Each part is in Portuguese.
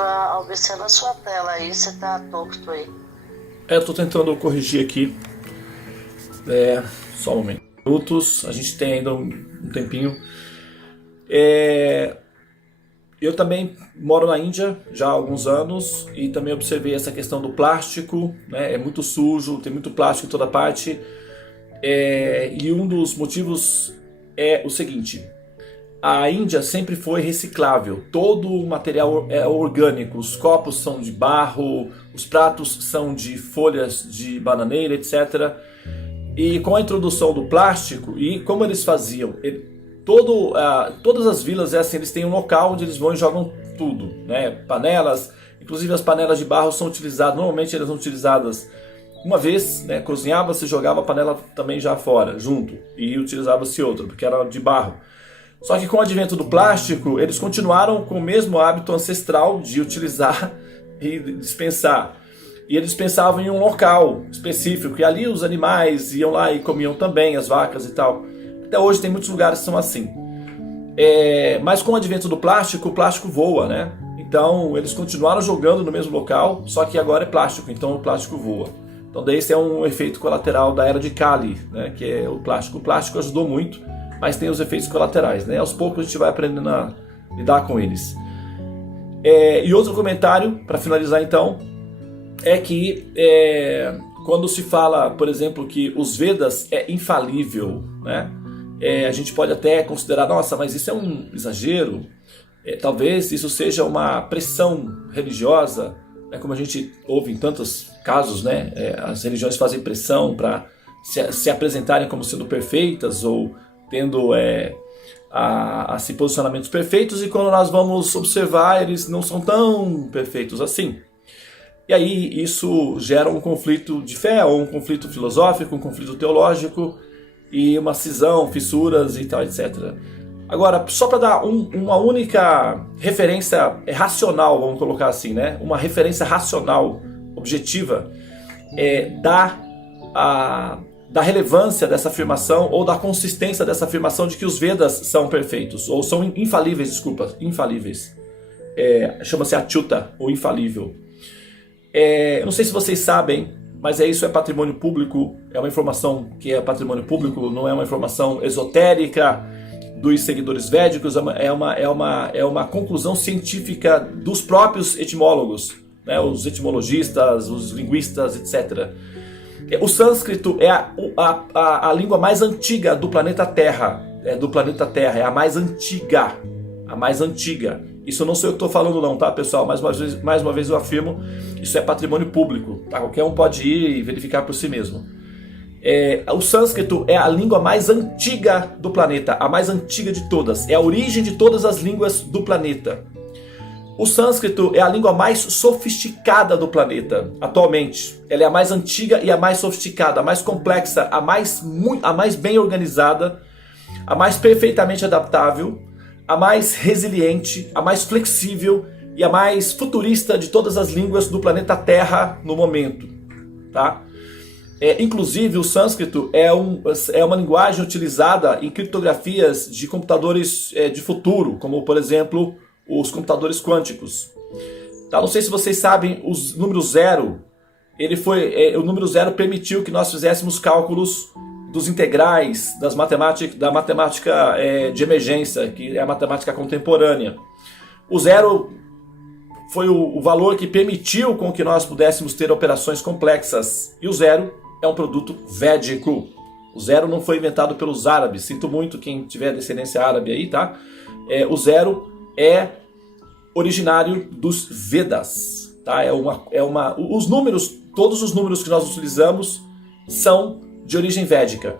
tava observando a sua tela aí, você tá torto aí. Eu tô tentando corrigir aqui. Só um momento. Minutos, a gente tem ainda um tempinho. Eu também moro na Índia já há alguns anos e também observei essa questão do plástico, né? É muito sujo, tem muito plástico em toda parte. E um dos motivos é o seguinte: a Índia sempre foi reciclável, todo o material é orgânico, os copos são de barro, os pratos são de folhas de bananeira, etc. E com a introdução do plástico, e como eles faziam, todas as vilas assim, eles têm um local onde eles vão e jogam tudo, né? Panelas, inclusive as panelas de barro são utilizadas, normalmente elas são utilizadas uma vez, né? Cozinhava-se, jogava a panela também já fora, junto, e utilizava-se outra, porque era de barro. Só que com o advento do plástico, eles continuaram com o mesmo hábito ancestral de utilizar e dispensar. E eles pensavam em um local específico, e ali os animais iam lá e comiam também, as vacas e tal. Até hoje tem muitos lugares que são assim. Mas com o advento do plástico, o plástico voa, né? Então eles continuaram jogando no mesmo local, só que agora é plástico, então o plástico voa. Então daí esse é um efeito colateral da era de Kali, né? Que é o plástico. O plástico ajudou muito, mas tem os efeitos colaterais, né? Aos poucos a gente vai aprendendo a lidar com eles. E outro comentário, para finalizar então, é que quando se fala, por exemplo, que os Vedas é infalível, né? A gente pode até considerar, nossa, mas isso é um exagero, talvez isso seja uma pressão religiosa, né? Como a gente ouve em tantos casos, né? As religiões fazem pressão para se apresentarem como sendo perfeitas ou tendo assim, posicionamentos perfeitos, e quando nós vamos observar, eles não são tão perfeitos assim. E aí isso gera um conflito de fé, ou um conflito filosófico, um conflito teológico, e uma cisão, fissuras e tal, etc. Agora, só para dar uma única referência racional, vamos colocar assim, né? Uma referência racional, objetiva, da relevância dessa afirmação, ou da consistência dessa afirmação de que os Vedas são perfeitos, ou são infalíveis, desculpa, infalíveis. Chama-se Achyuta, ou infalível. Eu não sei se vocês sabem, mas isso é patrimônio público, é uma informação que é patrimônio público, não é uma informação esotérica dos seguidores védicos, é uma conclusão científica dos próprios etimólogos, né, os etimologistas, os linguistas, etc. O sânscrito é a língua mais antiga do planeta Terra, é a mais antiga, Isso não sou eu que estou falando não, tá, pessoal? Mais uma vez eu afirmo, isso é patrimônio público, tá? Qualquer um pode ir e verificar por si mesmo. O sânscrito é a língua mais antiga do planeta, a mais antiga de todas, é a origem de todas as línguas do planeta. O sânscrito é a língua mais sofisticada do planeta, atualmente. Ela é a mais antiga e a mais sofisticada, a mais complexa, a mais bem organizada, a mais perfeitamente adaptável, a mais resiliente, a mais flexível e a mais futurista de todas as línguas do planeta Terra no momento, tá? Inclusive o sânscrito é uma linguagem utilizada em criptografias de computadores de futuro, como por exemplo os computadores quânticos. Tá? Não sei se vocês sabem, o número zero, o número zero permitiu que nós fizéssemos cálculos dos integrais, da matemática de emergência, que é a matemática contemporânea. O zero foi o valor que permitiu com que nós pudéssemos ter operações complexas. E o zero é um produto védico. O zero não foi inventado pelos árabes. Sinto muito quem tiver descendência árabe aí, tá? O zero é originário dos Vedas, tá? Todos os números que nós utilizamos são de origem védica.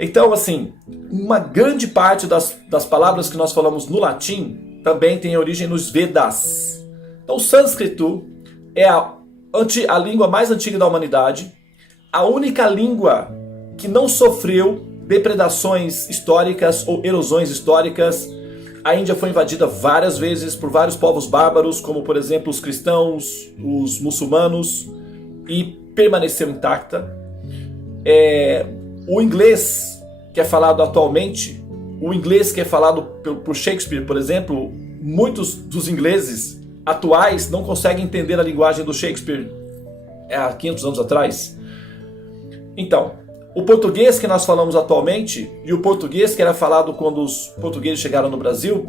Então, assim, uma grande parte das palavras que nós falamos no latim também tem origem nos Vedas. Então, o sânscrito é a língua mais antiga da humanidade, a única língua que não sofreu depredações históricas ou erosões históricas. A Índia foi invadida várias vezes por vários povos bárbaros, como por exemplo os cristãos, os muçulmanos, e permaneceu intacta. O inglês que é falado atualmente, o inglês que é falado por Shakespeare, por exemplo, muitos dos ingleses atuais não conseguem entender a linguagem do Shakespeare há 500 anos atrás? Então, o português que nós falamos atualmente e o português que era falado quando os portugueses chegaram no Brasil,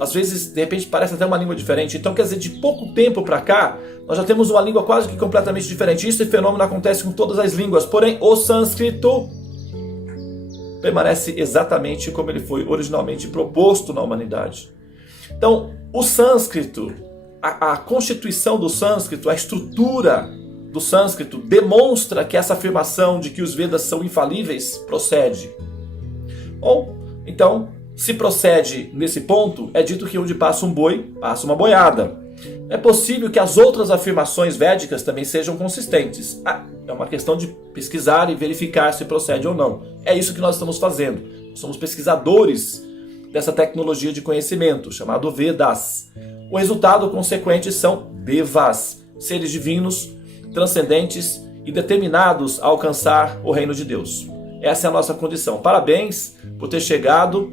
às vezes, de repente, parece até uma língua diferente. Então, quer dizer, de pouco tempo para cá, nós já temos uma língua quase que completamente diferente. Esse fenômeno acontece com todas as línguas, porém, o sânscrito permanece exatamente como ele foi originalmente proposto na humanidade. Então, o sânscrito, a constituição do sânscrito, a estrutura do sânscrito demonstra que essa afirmação de que os Vedas são infalíveis procede. Ou, então, se procede nesse ponto, é dito que onde passa um boi, passa uma boiada. É possível que as outras afirmações védicas também sejam consistentes. É uma questão de pesquisar e verificar se procede ou não. É isso que nós estamos fazendo. Nós somos pesquisadores dessa tecnologia de conhecimento, chamado Vedas. O resultado consequente são Devas, seres divinos, transcendentes e determinados a alcançar o reino de Deus. Essa é a nossa condição. Parabéns por ter chegado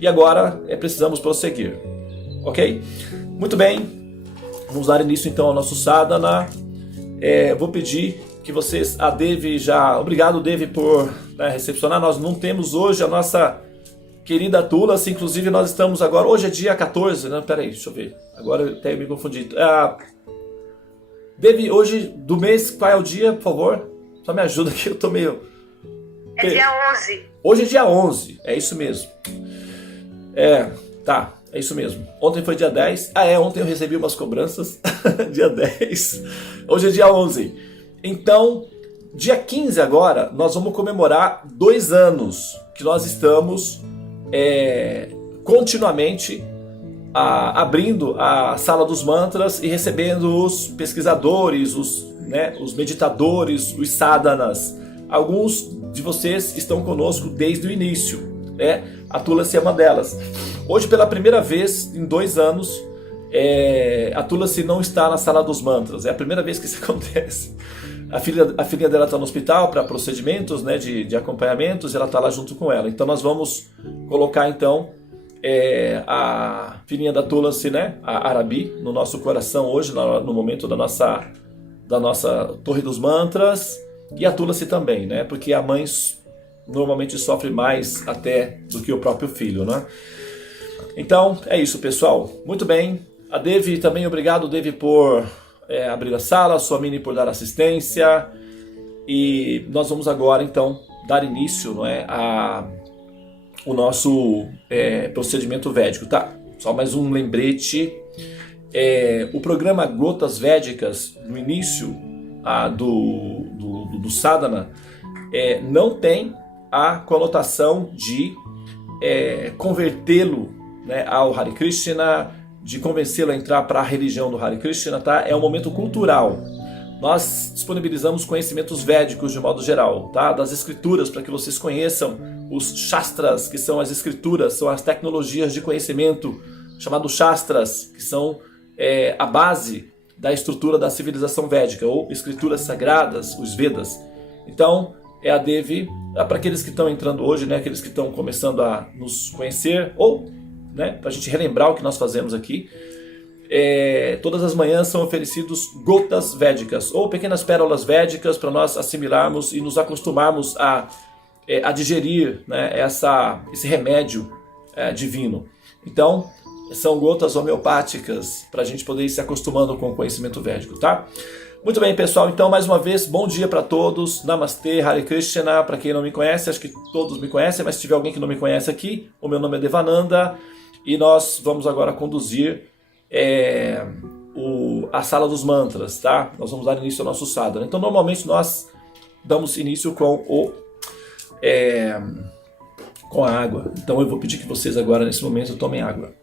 e agora precisamos prosseguir. Ok? Muito bem, vamos dar início então ao nosso sadhana. Vou pedir que vocês, a Devi já... Obrigado, Devi, por recepcionar. Nós não temos hoje a nossa querida Tulasi, inclusive nós estamos agora... Hoje é dia 14, né? Peraí, deixa eu ver. Agora eu até me confundi. Devi, hoje do mês, qual é o dia, por favor? Só me ajuda que eu tô meio... É dia 11. Hoje é dia 11, é isso mesmo. É isso mesmo. Ontem foi dia 10. Ontem eu recebi umas cobranças. Dia 10. Hoje é dia 11. Então, dia 15 agora, nós vamos comemorar 2 anos que nós estamos continuamente abrindo a sala dos mantras e recebendo os pesquisadores, os meditadores, os sadhanas. Alguns de vocês estão conosco desde o início. A Tulasi é uma delas. Hoje, pela primeira vez em 2 anos, a Tulasi não está na sala dos mantras. É a primeira vez que isso acontece. A filha dela está no hospital para procedimentos, de acompanhamentos, e ela está lá junto com ela. Então nós vamos colocar então a filhinha da Tulasi, a Arabi, no nosso coração hoje, no momento da nossa Torre dos Mantras, e a Tulasi também, porque a mãe normalmente sofre mais até do que o próprio filho, Então, é isso, pessoal. Muito bem. A Devi também, obrigado, Devi, por abrir a sala, a sua Mini por dar assistência. E nós vamos agora, então, dar início o nosso procedimento védico, tá? Só mais um lembrete. O programa Gotas Védicas, no início do sadhana, não tem a conotação de convertê-lo ao Hare Krishna, de convencê-lo a entrar para a religião do Hare Krishna, tá? É um momento cultural. Nós disponibilizamos conhecimentos védicos de modo geral, tá? Das escrituras, para que vocês conheçam os shastras, que são as escrituras, são as tecnologias de conhecimento, chamados shastras, que são a base da estrutura da civilização védica, ou escrituras sagradas, os Vedas. Então, a Devi, para aqueles que estão entrando hoje, aqueles que estão começando a nos conhecer, ou para a gente relembrar o que nós fazemos aqui, todas as manhãs são oferecidos gotas védicas, ou pequenas pérolas védicas, para nós assimilarmos e nos acostumarmos a digerir esse remédio divino. Então, são gotas homeopáticas para a gente poder ir se acostumando com o conhecimento védico, tá? Muito bem, pessoal. Então, mais uma vez, bom dia para todos. Namastê, Hare Krishna. Para quem não me conhece, acho que todos me conhecem, mas se tiver alguém que não me conhece aqui, o meu nome é Devananda e nós vamos agora conduzir a sala dos mantras, tá? Nós vamos dar início ao nosso sadhana. Então, normalmente nós damos início com a água. Então, eu vou pedir que vocês agora, nesse momento, tomem água.